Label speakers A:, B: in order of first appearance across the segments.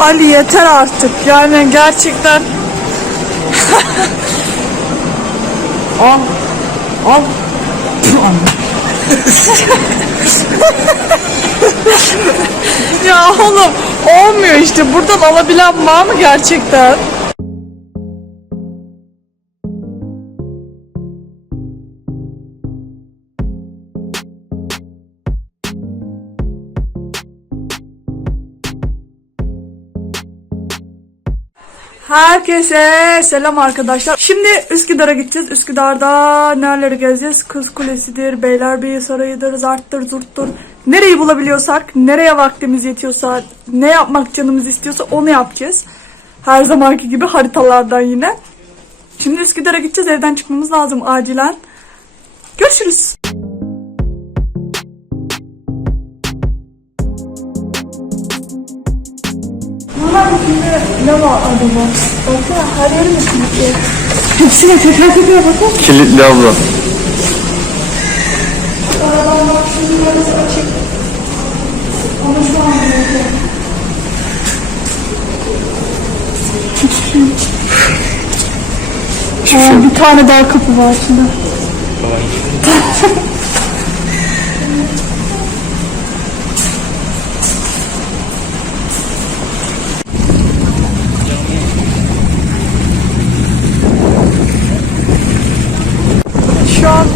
A: Ali yeter artık. Yani gerçekten
B: Al. Al.
A: ya oğlum olmuyor işte. Buradan alabilen var mı gerçekten? Herkese selam arkadaşlar. Şimdi Üsküdar'a gideceğiz. Üsküdar'da nereleri gezeceğiz? Kız Kulesi'dir, Beylerbeyi Sarayı'dır, Zart'tır, Zurt'tur. Nereyi bulabiliyorsak, nereye vaktimiz yetiyorsa, ne yapmak canımız istiyorsa onu yapacağız. Her zamanki gibi haritalardan yine. Şimdi Üsküdar'a gideceğiz. Evden çıkmamız lazım acilen. Görüşürüz. Var acaba? Baksana her yeri mi kilitli? Hepsine tekrar tekrar bakın.
B: Kilitli abla.
A: Arabanın bak şimdi yarısı açık. Ama şu an yok. Aa, bir tane daha kapı var şimdi. Şu an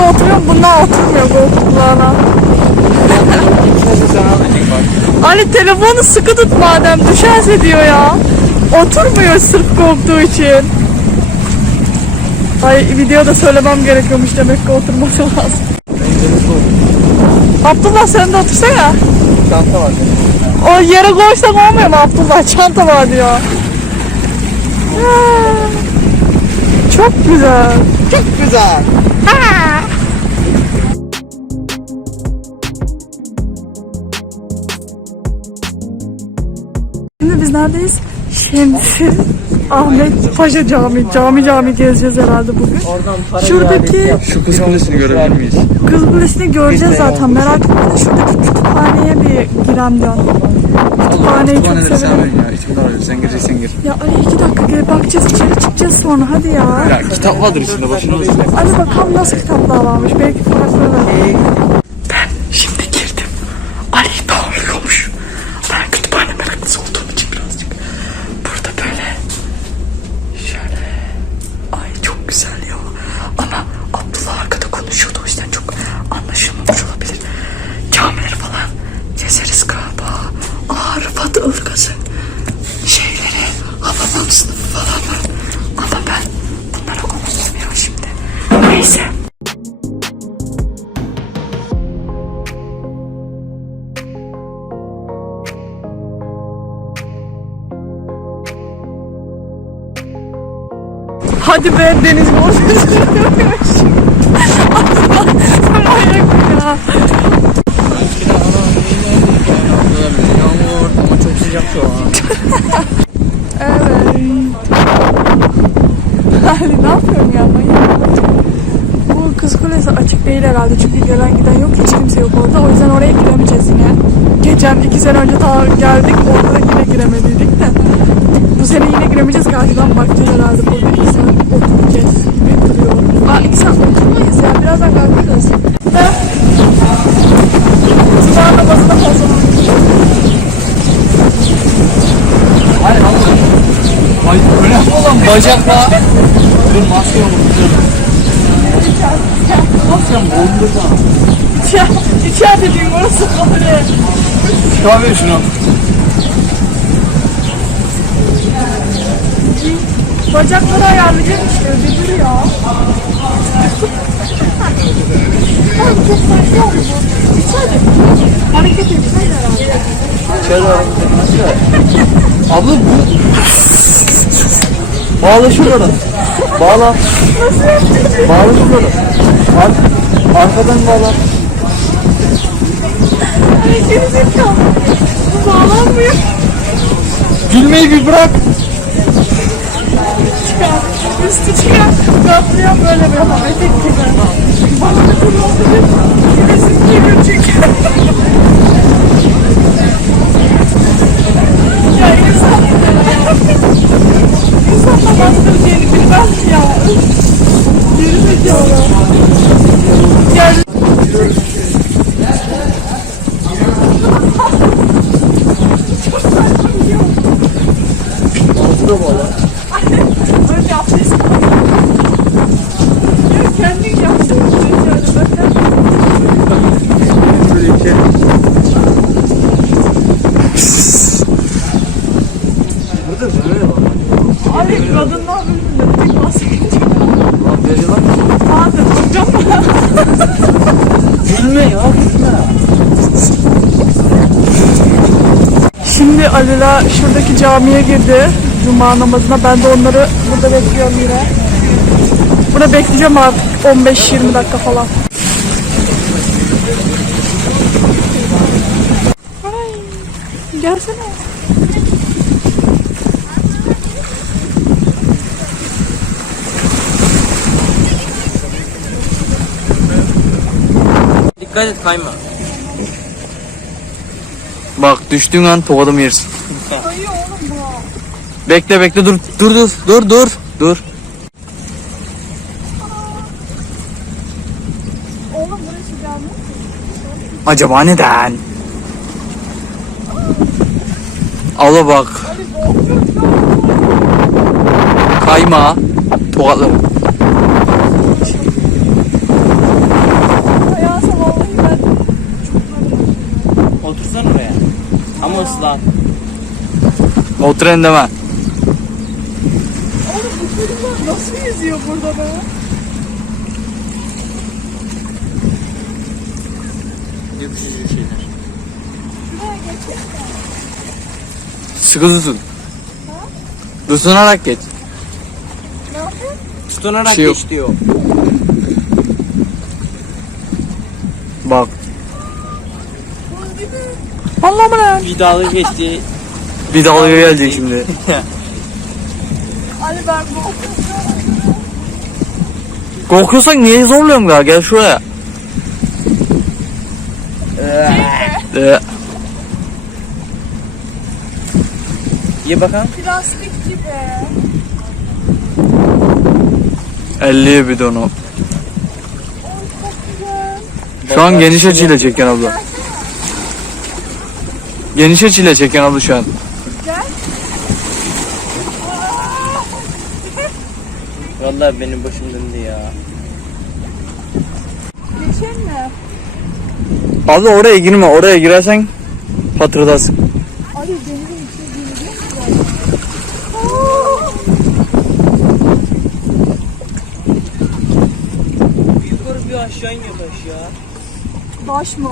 A: burada oturuyorum, bunlar oturmuyor koltuklarına. Ali telefonu sıkı tut madem düşerse diyor ya. Oturmuyor sırf korktuğu için. Ay videoda söylemem gerekiyormuş demek ki oturması lazım. Abdullah sen de otursana.
B: Çanta var.
A: O yere koysak olmuyor mu Abdullah? Çanta var diyor. Çok güzel.
B: Çok güzel.
A: Şimdi biz neredeyiz? Şemsi Ahmet Paşa Camii. Cami cami gezeceğiz herhalde bugün. Şuradaki
B: Şu kız kulesini görebilir miyiz?
A: kız kulesini göreceğiz zaten merak etme. Şuradaki kütüphaneye bir girem diyorum. Kütüphaneyi çok
B: Kütüphaneleri
A: severim.
B: sevmeyin ya. İçim daralıyor. Sen gireceksen gir.
A: Ya Ali iki dakika gelip bakacağız içeri çıkacağız sonra hadi ya.
B: Ya kitap vardır içinde başına olsun.
A: Ali bakalım nasıl kitaplar varmış. Belki farklılar. Hadi be deniz bozmuş. Manyak ya.
B: Yağmur ama?
A: Bu kız kulesi açık değil herhalde çünkü gelen giden yok hiç kimse yok orada o yüzden oraya giremeyeceğiz yine. Geçen iki sene önce ta geldik orada da yine giremediydik de. Bu sene yine giremeyeceğiz karşıdan bakacağız herhalde burada iki saat oturacağız gibi duruyor. Aa iki saat oturmayız ya birazdan kalkarız. Da. Sabah namazına fazla
B: Hayır abla. Vay öyle olan bacakla. Dur maske yok. Maskem oldu da.
A: İçeride değil orası böyle.
B: Kahve şunu.
A: Bacakları ayarlayacağım işte dur ya. Abi çok saçma oldu bu. İçeride. Hareket etsene herhalde.
B: İçeri Abla bu. Bağla şuradan. Bağla. Bağla şuradan. Ar arkadan bağla.
A: Ay gerizekalı. Bu bağlanmıyor.
B: Gülmeyi bir bırak.
A: Çıkar. Üstü çıkar. Katlayan böyle bir hareket gibi. Bana da kullanılır. Gidesin geliyor çünkü.
B: Hayırdır böyle bak.
A: Ali kadınlar birbirine tek bahsedince.
B: Lan deli lan.
A: Hadi hocam.
B: Gülme ya gülme.
A: Şimdi Alila şuradaki camiye girdi. Cuma namazına. Ben de onları burada bekliyorum yine. Burada bekleyeceğim artık 15-20 dakika falan. Ay, gelsene.
C: Dikkat et kayma.
B: Bak düştüğün an tokadım yersin. Bekle bekle dur dur dur dur dur dur.
A: Oğlum burası cami.
B: Acaba neden? Abla bak. Kayma. Tokatlarım.
A: Hayatım vallahi ben
C: Otursan oraya. Ama ıslan.
B: Oturun deme.
A: Oğlum bu çocuklar nasıl yüzüyor burada be?
C: Yapışıcı şeyler.
B: Sıkı tutun. Tutunarak geç.
C: Tutunarak
B: Şey yok.
C: geç diyor.
B: Bak.
A: Allah'ım.
C: Bir dalga geçti.
B: Bir dalga gelecek şimdi.
A: Ali ben bu
B: Korkuyorsan niye zorluyorsun daha? Gel şuraya. Ee,
C: Ye bakalım.
A: plastik gibi.
B: 50 bidonu. Şu an geniş açıyla çeken abla. Geniş açıyla çeken abla şu an.
C: Vallahi benim başım döndü ya.
A: Geçen mi?
B: Abla oraya girme. Oraya girersen patırdasın.
A: Ali denizin içine girecek
C: Bir yukarı bir aşağı iniyor taş ya.
A: Baş mı?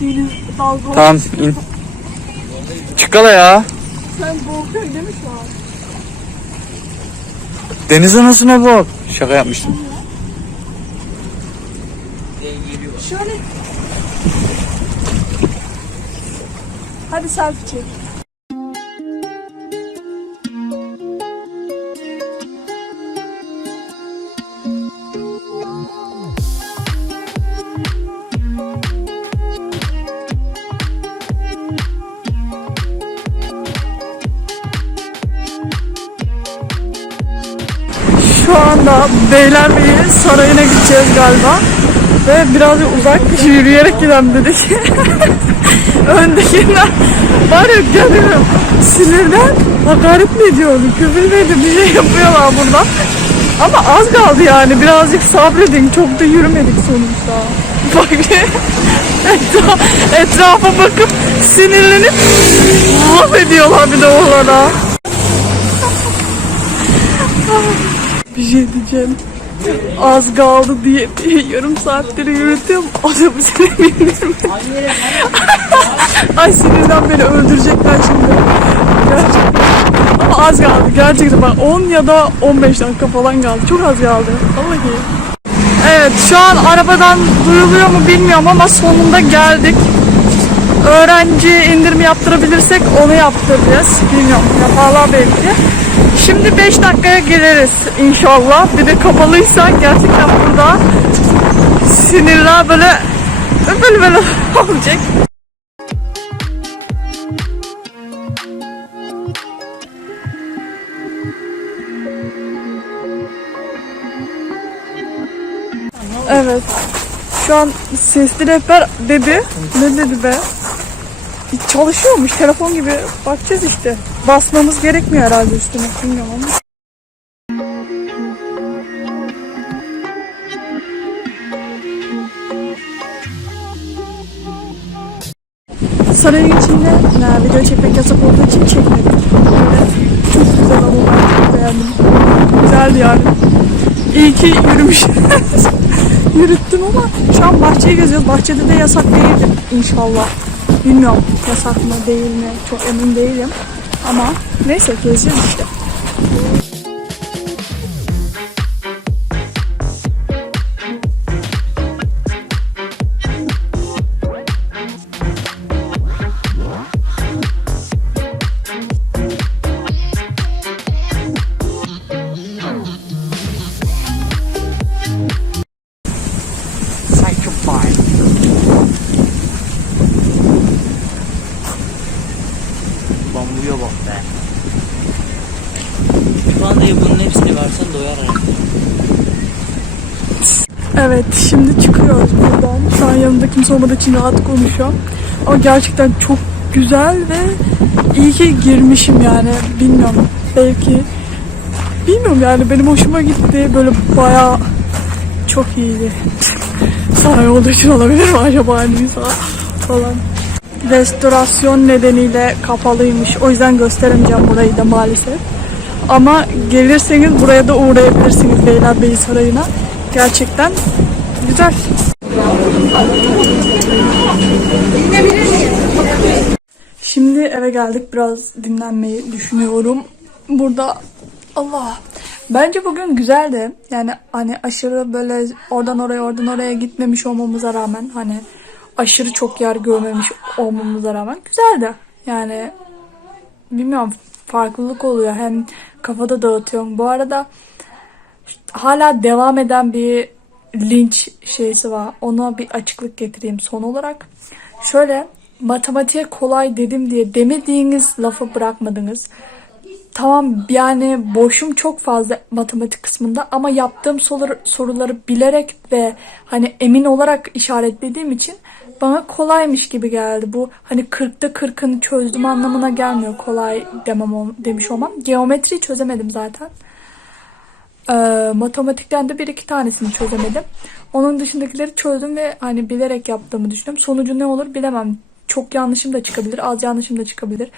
A: Deniz dalga.
B: Tamam in. Çıkala ya.
A: Sen korkuyorsun değil mi şu an?
B: Deniz anasına bak. Şaka yapmıştım.
A: Şöyle. Hadi selfie çek. Anda Beylerbeyi Sarayı'na gideceğiz galiba. Ve birazcık uzak yürüyerek gidelim dedik. Öndekiler var ya görüyorum sinirden hakaret mi ediyor, küfür mü ediyor bir şey yapıyorlar burada. Ama az kaldı yani birazcık sabredin çok da yürümedik sonuçta. Bak etraf, etrafa bakıp sinirlenip laf ediyorlar bir de onlara. Bir şey diyeceğim. Az kaldı diye, diye yarım saattir yürütüyorum. Otobüsüne bindim. Ay sinirden beni öldürecekler şimdi. Gerçekten. Ama az kaldı. Gerçekten bak 10 ya da 15 dakika falan kaldı. Çok az kaldı. Vallahi. Evet şu an arabadan duyuluyor mu bilmiyorum ama sonunda geldik. Öğrenci indirimi yaptırabilirsek onu yaptıracağız. Bilmiyorum yaparlar belki. Şimdi 5 dakikaya geliriz inşallah. Bir de kapalıysa gerçekten burada sinirler böyle böyle böyle olacak. Evet. Şu an sesli rehber dedi. Ne dedi be? Çalışıyormuş telefon gibi. Bakacağız işte. Basmamız gerekmiyor herhalde üstüne. Bilmiyorum ama. Sarayın içinde ne, video çekmek yasak olduğu için çekmedim. Böyle güzeldi yani. İyi ki yürümüş. Yürüttüm ama şu an bahçeyi geziyoruz. Bahçede de yasak değildir inşallah. Bilmiyorum yasak mı değil mi çok emin değilim. Ama neyse gezeceğiz işte. Evet şimdi çıkıyoruz buradan. Şu an yanımda kimse olmadığı için rahat konuşuyorum. Ama gerçekten çok güzel ve iyi ki girmişim yani. Bilmiyorum belki bilmiyorum yani benim hoşuma gitti. Böyle bayağı çok iyiydi. Saray olduğu için olabilir mi acaba Nisa falan. Restorasyon nedeniyle kapalıymış. O yüzden gösteremeyeceğim burayı da maalesef. Ama gelirseniz buraya da uğrayabilirsiniz Beylerbeyi Sarayı'na. Gerçekten güzel. Şimdi eve geldik. Biraz dinlenmeyi düşünüyorum. Burada Allah. Bence bugün güzeldi. Yani hani aşırı böyle oradan oraya oradan oraya gitmemiş olmamıza rağmen hani aşırı çok yer görmemiş olmamıza rağmen güzeldi. Yani bilmiyorum farklılık oluyor. Hem kafada dağıtıyorum. Bu arada hala devam eden bir linç şeysi var. Ona bir açıklık getireyim son olarak. Şöyle matematiğe kolay dedim diye demediğiniz lafı bırakmadınız. Tamam yani boşum çok fazla matematik kısmında ama yaptığım soruları, soruları bilerek ve hani emin olarak işaretlediğim için bana kolaymış gibi geldi. Bu hani 40'ta 40'ını çözdüm anlamına gelmiyor kolay demem demiş olmam. Geometriyi çözemedim zaten. Ee, matematikten de bir iki tanesini çözemedim. Onun dışındakileri çözdüm ve hani bilerek yaptığımı düşünüyorum. Sonucu ne olur bilemem. Çok yanlışım da çıkabilir, az yanlışım da çıkabilir.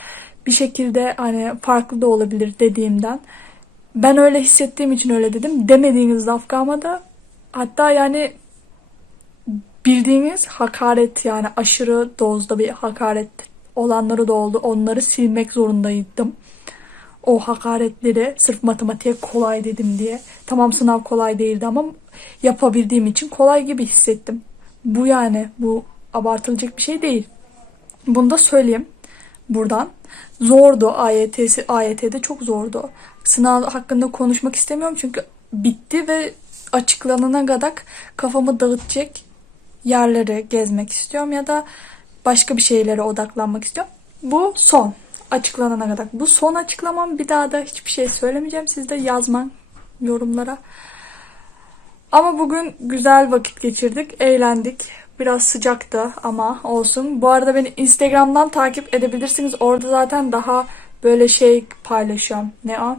A: Bir şekilde hani farklı da olabilir dediğimden. Ben öyle hissettiğim için öyle dedim. Demediğiniz laf kalmadı. Hatta yani bildiğiniz hakaret yani aşırı dozda bir hakaret olanları da oldu. Onları silmek zorundaydım o hakaretleri sırf matematiğe kolay dedim diye. Tamam sınav kolay değildi ama yapabildiğim için kolay gibi hissettim. Bu yani bu abartılacak bir şey değil. Bunu da söyleyeyim buradan. Zordu AYT'si AYT'de çok zordu. Sınav hakkında konuşmak istemiyorum çünkü bitti ve açıklanana kadar kafamı dağıtacak yerleri gezmek istiyorum ya da başka bir şeylere odaklanmak istiyorum. Bu son açıklanana kadar. Bu son açıklamam bir daha da hiçbir şey söylemeyeceğim. Siz de yazman yorumlara. Ama bugün güzel vakit geçirdik. Eğlendik. Biraz sıcaktı ama olsun. Bu arada beni Instagram'dan takip edebilirsiniz. Orada zaten daha böyle şey paylaşıyorum. Ne o?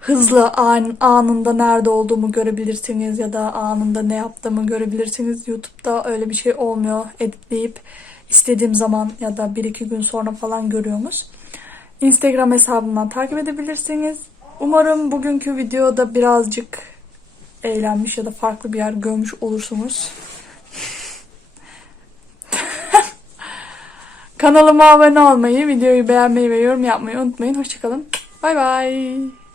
A: Hızlı an, anında nerede olduğumu görebilirsiniz ya da anında ne yaptığımı görebilirsiniz. YouTube'da öyle bir şey olmuyor. Editleyip istediğim zaman ya da bir iki gün sonra falan görüyorsunuz. Instagram hesabımdan takip edebilirsiniz. Umarım bugünkü videoda birazcık eğlenmiş ya da farklı bir yer görmüş olursunuz. Kanalıma abone olmayı, videoyu beğenmeyi ve yorum yapmayı unutmayın. Hoşçakalın. Bay bay.